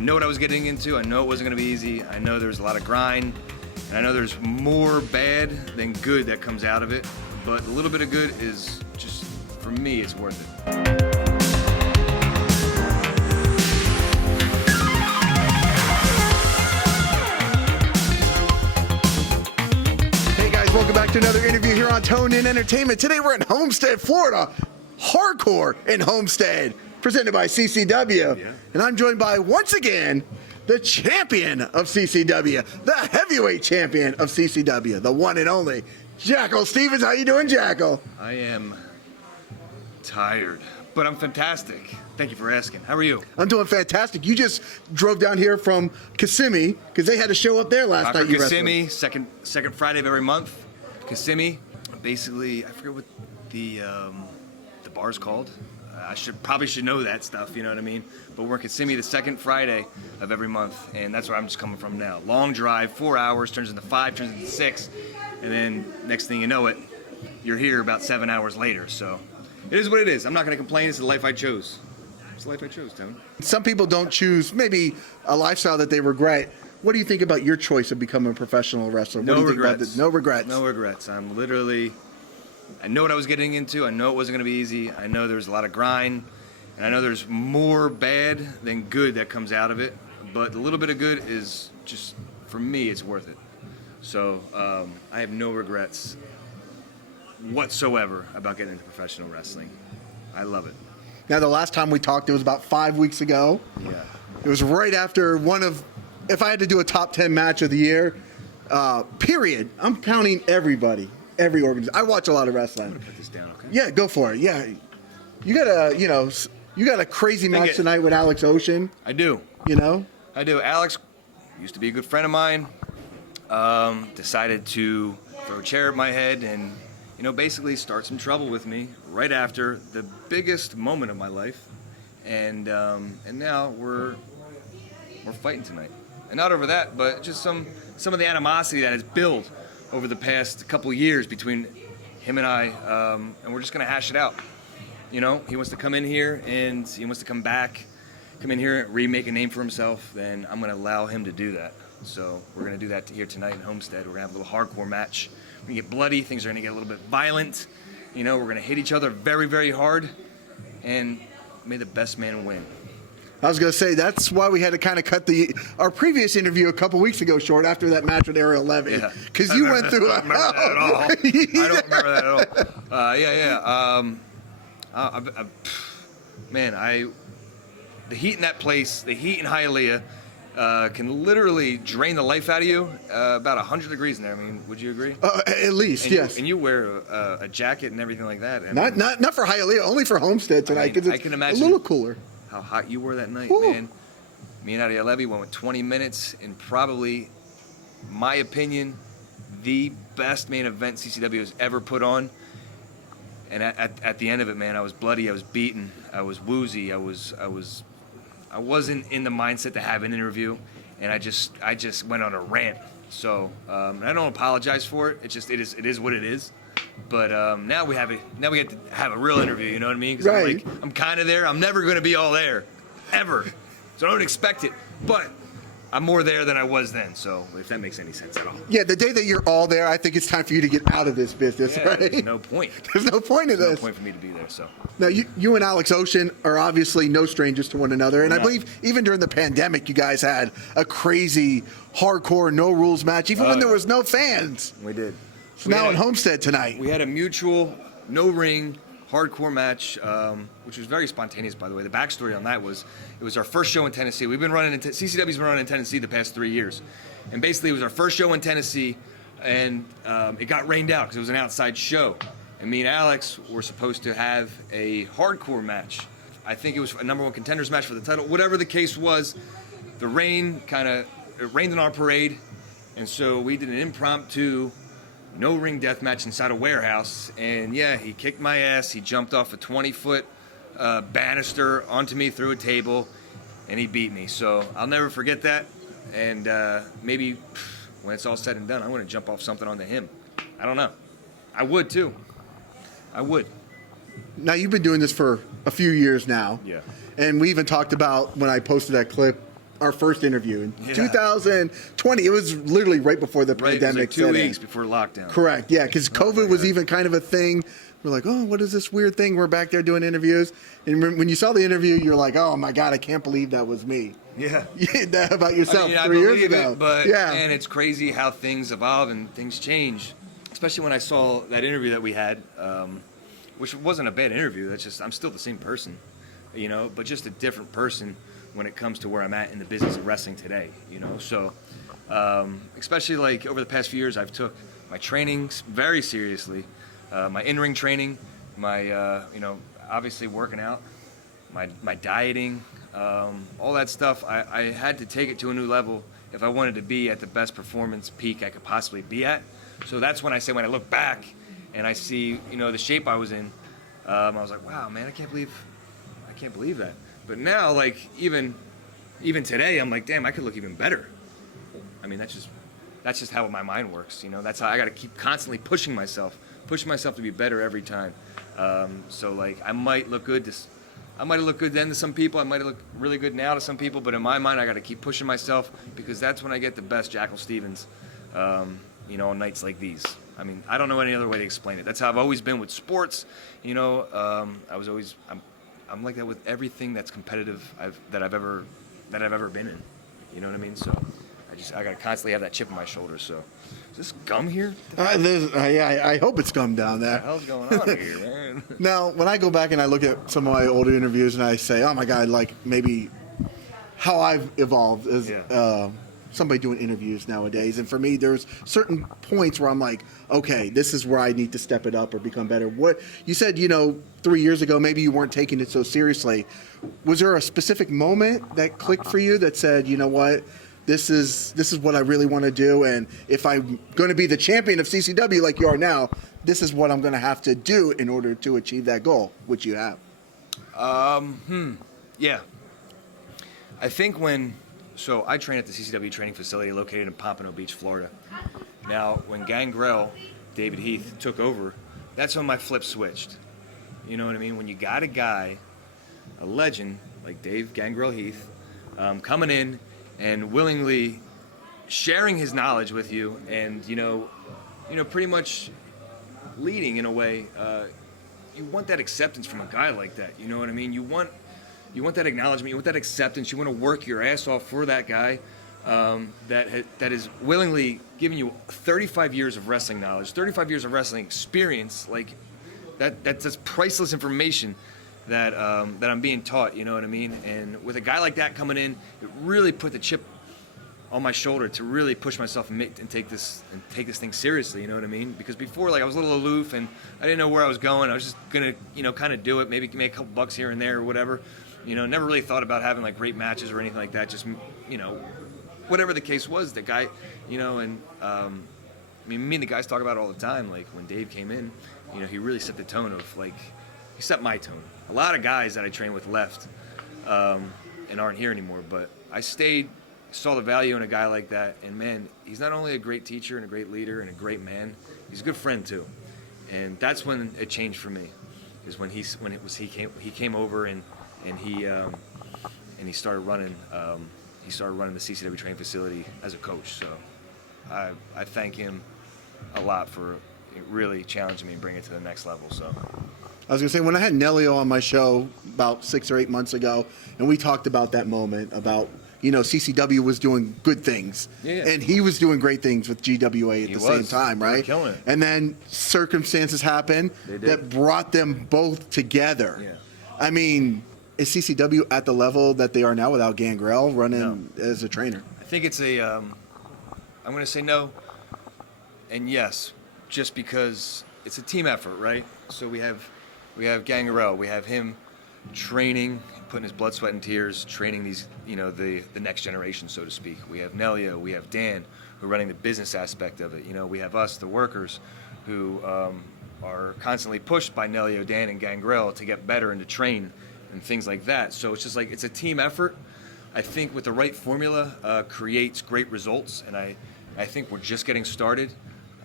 know what I was getting into. I know it wasn't going to be easy. I know there's a lot of grind, and I know there's more bad than good that comes out of it. But a little bit of good is just, for me, it's worth it. Welcome back to another interview here on Tone In Entertainment. Today we're in Homestead, Florida. Hardcore in Homestead, presented by CCW. Yeah. And I'm joined by, once again, the champion of CCW, the heavyweight champion of CCW, the one and only Jackal Stevens. How you doing, Jackal? I am tired, but I'm fantastic. Thank you for asking. How are you? I'm doing fantastic. You just drove down here from Kissimmee because they had a show up there last night. Kissimmee, second Friday of every month. Kissimmee, basically, I forget what the bar's called. I probably should know that stuff, you know what I mean? But we're in Kissimmee the second Friday of every month, and that's where I'm just coming from now. Long drive, 4 hours, turns into 5, turns into 6, and then next thing you know it, you're here about 7 hours later. So it is what it is. I'm not going to complain. It's the life I chose. It's the life I chose, Tone. Some people don't choose maybe a lifestyle that they regret. What do you think about your choice of becoming a professional wrestler? No regrets. No regrets. No regrets. I know what I was getting into. I know it wasn't going to be easy. I know there's a lot of grind, and I know there's more bad than good that comes out of it. But a little bit of good is just, for me, it's worth it. So I have no regrets whatsoever about getting into professional wrestling. I love it. Now, the last time we talked, it was about 5 weeks ago. Yeah. It was right after one of, if I had to do a top 10 match of the year, period. I'm counting everybody, every organization. I watch a lot of wrestling. I'm gonna put this down, okay? Yeah, go for it. Yeah, you got a crazy match tonight with Alex Ocean. I do. You know. I do. Alex used to be a good friend of mine. Decided to throw a chair at my head and, basically start some trouble with me right after the biggest moment of my life, and now we're fighting tonight. And not over that, but just some of the animosity that has built over the past couple of years between him and I, and we're just going to hash it out. He wants to come in here and he wants to come in here and remake a name for himself, then I'm going to allow him to do that. So we're going to do that here tonight in Homestead. We're going to have a little hardcore match. We're going to get bloody. Things are going to get a little bit violent. We're going to hit each other very, very hard, and may the best man win. I was going to say, that's why we had to kind of cut our previous interview a couple weeks ago short afher that match with Ariel Levy. Yeah. Because you went through I don't remember that at all. The heat in that place, the heat in Hialeah, can literally drain the life out of you. About 100 degrees in there. I mean, would you agree? At least, yes. And you wear a jacket and everything like that. Not for Hialeah, only for Homestead tonight, because it's a little cooler. How hot you were that night, Ooh. man. Me and Ariel Levy went with 20 minutes in probably, my opinion, the best main event CCW has ever put on. And at the end of it, man, I was bloody, I was beaten, I was woozy, I wasn't in the mindset to have an interview, and I just went on a rant. So and I don't apologize for it. It is what it is. But now we get to have a real interview. You know what I mean? Because right. I'm kind of there. I'm never going to be all there, ever. So don't expect it. But I'm more there than I was then. So if that makes any sense at all. Yeah, the day that you're all there, I think it's time for you to get out of this business. Yeah, right? There's no point. There's no point in this. No point for me to be there. So now you and Alex Ocean are obviously no strangers to one another, and I believe even during the pandemic, you guys had a crazy, hardcore, no rules match, even when there was no fans. We did. So now in Homestead tonight. We had a mutual, no-ring, hardcore match, which was very spontaneous, by the way. The backstory on that was, it was our first show in Tennessee. CCW's been running in Tennessee the past 3 years. And basically, it was our first show in Tennessee, and it got rained out because it was an outside show. And me and Alex were supposed to have a hardcore match. I think it was a number one contenders match for the title. Whatever the case was, the rain it rained in our parade, and so we did an impromptu no ring death match inside a warehouse, and yeah, he kicked my ass. He jumped off a 20-foot banister onto me through a table, and he beat me. So I'll never forget that, and maybe when it's all said and done, I'm going to jump off something onto him. I don't know. I would too. I would. Now, you've been doing this for a few years now. Yeah. And we even talked about, when I posted that clip our first interview in 2020. It was literally right before the Right, it was pandemic. like 2 weeks before lockdown. Correct. Yeah, because COVID was even kind of a thing. We're like, oh, what is this weird thing? We're back there doing interviews. And when you saw the interview, you're like, oh, my God, I can't believe that was me. Yeah. That about yourself I 3 years believe ago. it, but yeah. man, it's crazy how things evolve and things change. Especially when I saw that interview that we had, which wasn't a bad interview. That's just, I'm still the same person, you know, but just a different person when it comes to where I'm at in the business of wrestling today, you know. So, especially like over the past few years, I've took my trainings very seriously. My in-ring training, my, you know, obviously working out, my dieting, all that stuff. I had to take it to a new level if I wanted to be at the best performance peak I could possibly be at. So that's when I say, when I look back and I see, you know, the shape I was in, I was like, wow, man, I can't believe that. But now, like, even today, I'm like, damn, I could look even better. I mean, that's just how my mind works, you know. That's how I got to keep constantly pushing myself to be better every time. So like, I might look good then to some people. I might look really good now to some people. But in my mind, I got to keep pushing myself because that's when I get the best Jackal Stevens. You know, on nights like these. I mean, I don't know any other way to explain it. That's how I've always been with sports. You know, I'm like that with everything that's competitive that I've ever been in. You know what I mean? So I gotta constantly have that chip on my shoulder. So is this gum here? I hope it's gum down there. What the hell's going on here, man? Now, when I go back and I look at some of my older interviews and I say, oh my God, like maybe how I've evolved as somebody doing interviews nowadays. And for me, there's certain points where I'm like, okay, this is where I need to step it up or become better. What you said, you know, 3 years ago, maybe you weren't taking it so seriously. Was there a specific moment that clicked for you that said, you know what, this is what I really want to do, and if I'm going to be the champion of CCW like you are now, this is what I'm going to have to do in order to achieve that goal, which you have? Yeah. I think so I train at the CCW training facility located in Pompano Beach, Florida. Now, when Gangrel, David Heath, took over, that's when my flip switched. You know what I mean? When you got a guy, a legend like Dave Gangrel Heath, coming in and willingly sharing his knowledge with you, and you know, pretty much leading in a way. You want that acceptance from a guy like that. You know what I mean? You want that acknowledgement. You want that acceptance. You want to work your ass off for that guy that is willingly giving you 35 years of wrestling knowledge, 35 years of wrestling experience. Like that's priceless information that I'm being taught. You know what I mean? And with a guy like that coming in, it really put the chip on my shoulder to really push myself and take this thing seriously. You know what I mean? Because before, like, I was a little aloof and I didn't know where I was going. I was just gonna, kind of do it, maybe make a couple bucks here and there or whatever. You know, never really thought about having like great matches or anything like that. Just, whatever the case was, the guy, and me and the guys talk about it all the time. Like when Dave came in, he really set the tone of like, he set my tone. A lot of guys that I trained with left and aren't here anymore, but I stayed, saw the value in a guy like that, and man, he's not only a great teacher and a great leader and a great man, he's a good friend too. And that's when it changed for me, is when he came over and he started running the CCW training facility as a coach. So I thank him a lot for really challenging me and bringing it to the next level. So I was going to say, when I had Nelio on my show about 6 or 8 months ago, and we talked about that moment about, CCW was doing good things. Yeah. And he was doing great things with GWA at the same time, They were right? killing it. And then circumstances happened that brought them both together. Yeah. I mean, is CCW at the level that they are now without Gangrel running as a trainer? I think it's I'm going to say no and yes, just because it's a team effort, right? So we have Gangrel, we have him training, putting his blood, sweat, and tears, training these, the next generation, so to speak. We have Nelio, we have Dan, who are running the business aspect of it. We have us, the workers, who are constantly pushed by Nelio, Dan, and Gangrel to get better and to train and things like that. So it's just like, it's a team effort. I think with the right formula, creates great results, and I think we're just getting started.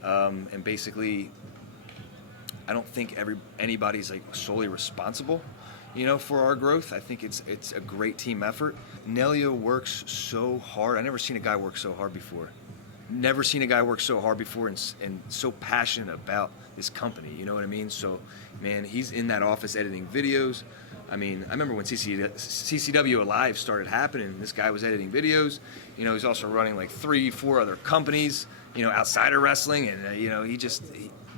And basically, I don't think anybody's like solely responsible. for our growth. I think it's a great team effort. Nelio works so hard. I never seen a guy work so hard before. Never seen a guy work so hard before and so passionate about this company. You know what I mean? So, man, he's in that office editing videos. I mean, I remember when CCW Alive started happening, this guy was editing videos. He's also running like 3-4 other companies, outside of wrestling. And,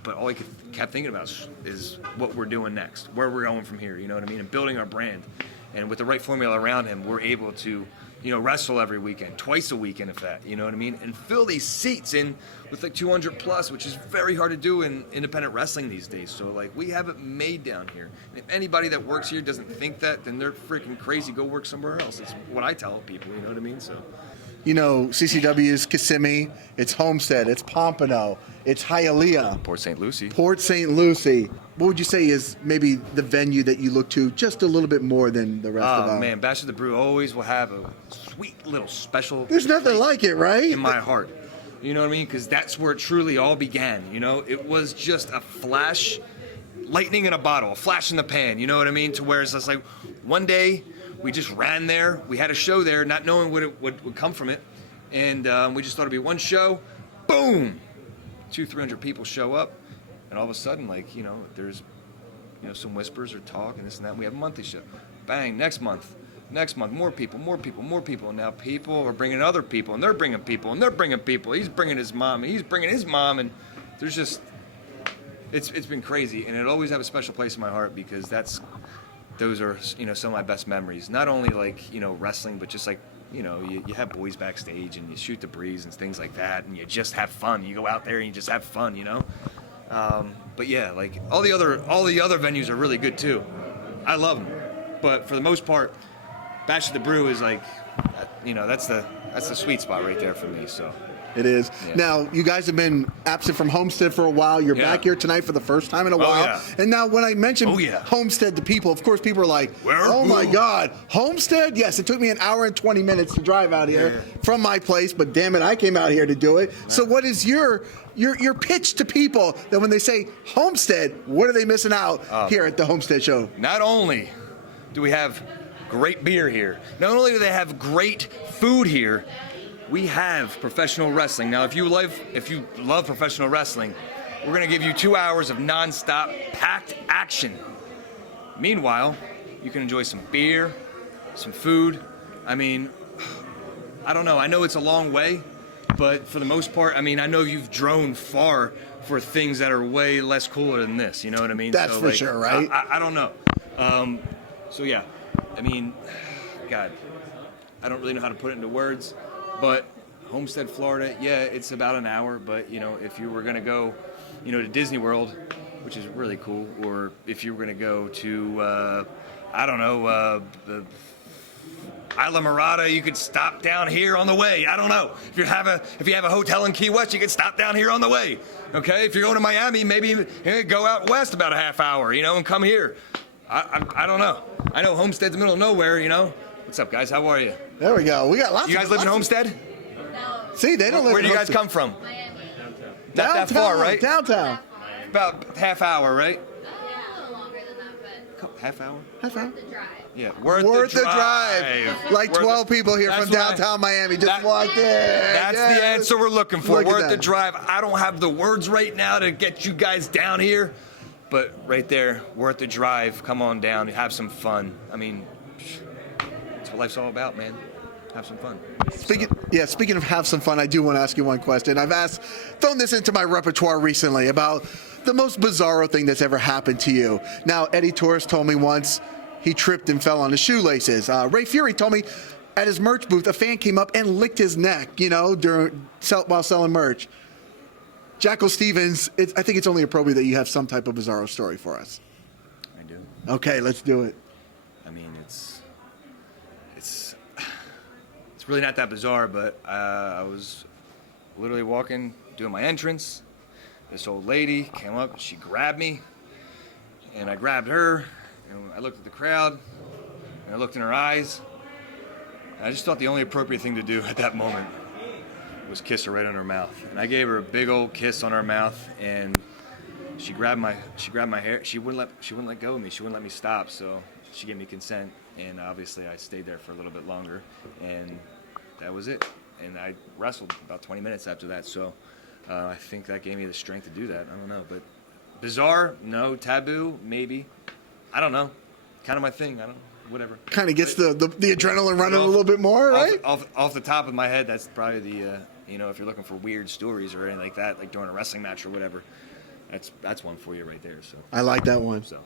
but all he kept thinking about is what we're doing next, where we're going from here, you know what I mean? And building our brand. And with the right formula around him, we're able to, wrestle every weekend, twice a weekend if that, you know what I mean? And fill these seats in with like 200 plus, which is very hard to do in independent wrestling these days. So like we have it made down here. And if anybody that works here doesn't think that, then they're freaking crazy. Go work somewhere else. It's what I tell people, you know what I mean? So. CCW is Kissimmee, it's Homestead, it's Pompano, it's Hialeah. Port St. Lucie. Port St. Lucie. What would you say is maybe the venue that you look to just a little bit more than the rest of them? Oh, man, Bash of the Brew always will have a sweet little special. There's nothing like it, right? In my heart. You know what I mean? Because that's where it truly all began, It was just a flash, lightning in a bottle, a flash in the pan, you know what I mean? To where it's just like one day, we just ran there. We had a show there, not knowing what would come from it. And we just thought it'd be one show. Boom! 200-300 people show up. And all of a sudden, there's, some whispers or talk and this and that. And we have a monthly show. Bang, next month, more people. And now people are bringing other people. And they're bringing people. And they're bringing people. He's bringing his mom. And he's bringing his mom. And there's just, it's been crazy. And it always have a special place in my heart because those are, some of my best memories. Not only wrestling, but just like, you have boys backstage and you shoot the breeze and things like that. And you just have fun. You go out there and you just have fun, But yeah, like all the other venues are really good too. I love them. But for the most part, Bash at the Brew is like, that's the sweet spot right there for me. So. It is. Yeah. Now, you guys have been absent from Homestead for a while. You're back here tonight for the first time in a while. Yeah. And now when I mentioned Homestead to people, of course, people are like, my God, Homestead? Yes, it took me an hour and 20 minutes to drive out here from my place, but damn it, I came out here to do it. So what is your pitch to people that when they say Homestead, what are they missing out here at the Homestead show? Not only do we have great beer here, not only do they have great food here, we have professional wrestling. Now, if you love professional wrestling, we're going to give you 2 hours of nonstop packed action. Meanwhile, you can enjoy some beer, some food. I mean, I don't know. I know it's a long way, but for the most part, I mean, I know you've drone far for things that are way less cooler than this. You know what I mean? That's for sure, right? I don't know. So yeah, I mean, God, I don't really know how to put it into words. But Homestead, Florida, yeah, it's about an hour. But, if you were going to go, to Disney World, which is really cool, or if you were going to go to, the Isla Mirada, you could stop down here on the way. I don't know. If you have a hotel in Key West, you could stop down here on the way. Okay? If you're going to Miami, maybe go out west about a half hour, and come here. I don't know. I know Homestead's the middle of nowhere, What's up, guys? How are you? There we go. We got lots. You guys live in Homestead? No. See, they don't live. Where do you in guys come from? Miami. Not that far, right? Downtown. About half hour, right? Yeah, a little longer than that, but Half hour? Half hour. the drive. Yeah, Worth the drive. Like 12 people here from downtown Miami just walked in. That's the answer we're looking for. Look at Worth the that. drive. I don't have the words right now to get you guys down here, but right there, worth the drive. Come on down, have some fun. I mean, that's what life's all about, man. Have some fun. Speaking of have some fun, I do want to ask you one question. I've thrown this into my repertoire recently about the most bizarro thing that's ever happened to you. Now, Eddie Torres told me once he tripped and fell on his shoelaces. Ray Fury told me at his merch booth, a fan came up and licked his neck, while selling merch. Jackal Stevens, I think it's only appropriate that you have some type of bizarro story for us. I do. Okay, let's do it. I mean, it's really not that bizarre, but I was literally walking, doing my entrance. This old lady came up, she grabbed me, and I grabbed her, and I looked at the crowd, and I looked in her eyes, and I just thought the only appropriate thing to do at that moment was kiss her right on her mouth. And I gave her a big old kiss on her mouth, and she grabbed my hair. She wouldn't let go of me. She wouldn't let me stop. So she gave me consent, and obviously I stayed there for a little bit longer, and that was it. And I wrestled about 20 minutes after that, so I think that gave me the strength to do that. I don't know, but bizarre, no. Taboo, maybe. I don't know. Kind of my thing. I don't know. Whatever. Kind of gets the adrenaline running a little bit more, right? Off the top of my head, that's probably the you know, if you're looking for weird stories or anything like that, like during a wrestling match or whatever, that's one for you right there. So I like that one. So.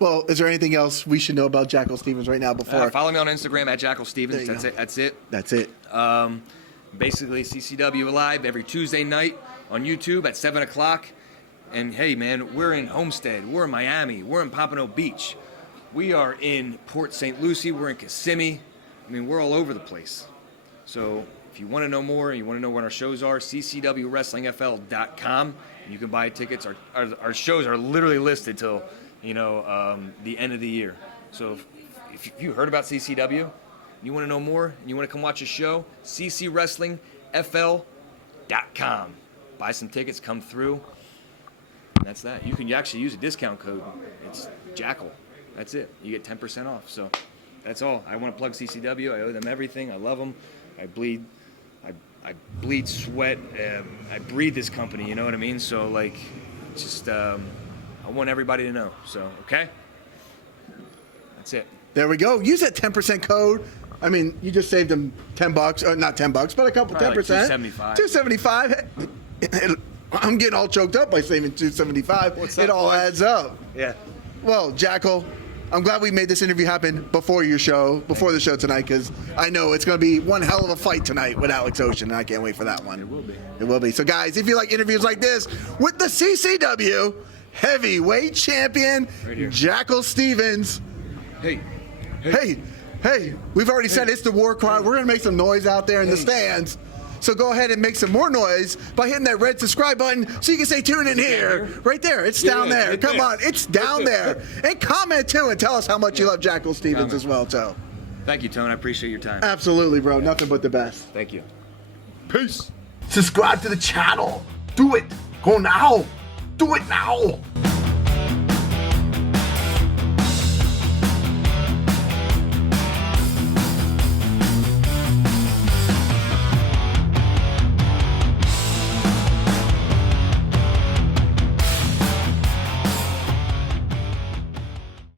Well, is there anything else we should know about Jackal Stevens right now before? Follow me on Instagram at Jackal Stevens. That's it. That's it. Basically, CCW Live every Tuesday night on YouTube at 7 o'clock. And hey, man, we're in Homestead. We're in Miami. We're in Pompano Beach. We are in Port St. Lucie. We're in Kissimmee. I mean, we're all over the place. So if you want to know more, you want to know when our shows are, ccwwrestlingfl.com. You can buy tickets. Our shows are literally listed till, you know, the end of the year. So if you heard about CCW, you want to know more, and you want to come watch a show, ccwrestlingfl.com. Buy some tickets, come through. That's that. You can actually use a discount code. It's Jackal. That's it. You get 10% off. So that's all. I want to plug CCW. I owe them everything. I love them. I bleed sweat. I breathe this company. You know what I mean? So like, just I want everybody to know. So okay. That's it. There we go. Use that 10% code. I mean, you just saved them $10, or not $10, but a couple, Probably 10%. Like $275. I'm getting all choked up by saving $275. What's it up, all boy? adds up. Yeah. Well, Jackal, I'm glad we made this interview happen before the show tonight, because I know it's going to be one hell of a fight tonight with Alex Ocean, and I can't wait for that one. It will be. It will be. So, guys, if you like interviews like this with the CCW heavyweight champion, Right here. Jackal Stevens. Hey. Hey, we've already said it's the war cry. We're going to make some noise out there in the stands. So go ahead and make some more noise by hitting that red subscribe button so you can say tune in here. Right there. It's down there. right Come there. on. It's down there. And comment, too, and tell us how much you love Jackal Stevens as well, too. Thank you, Tone. I appreciate your time. Absolutely, bro. Nothing but the best. Thank you. Peace. Subscribe to the channel. Do it. Go now. Do it now.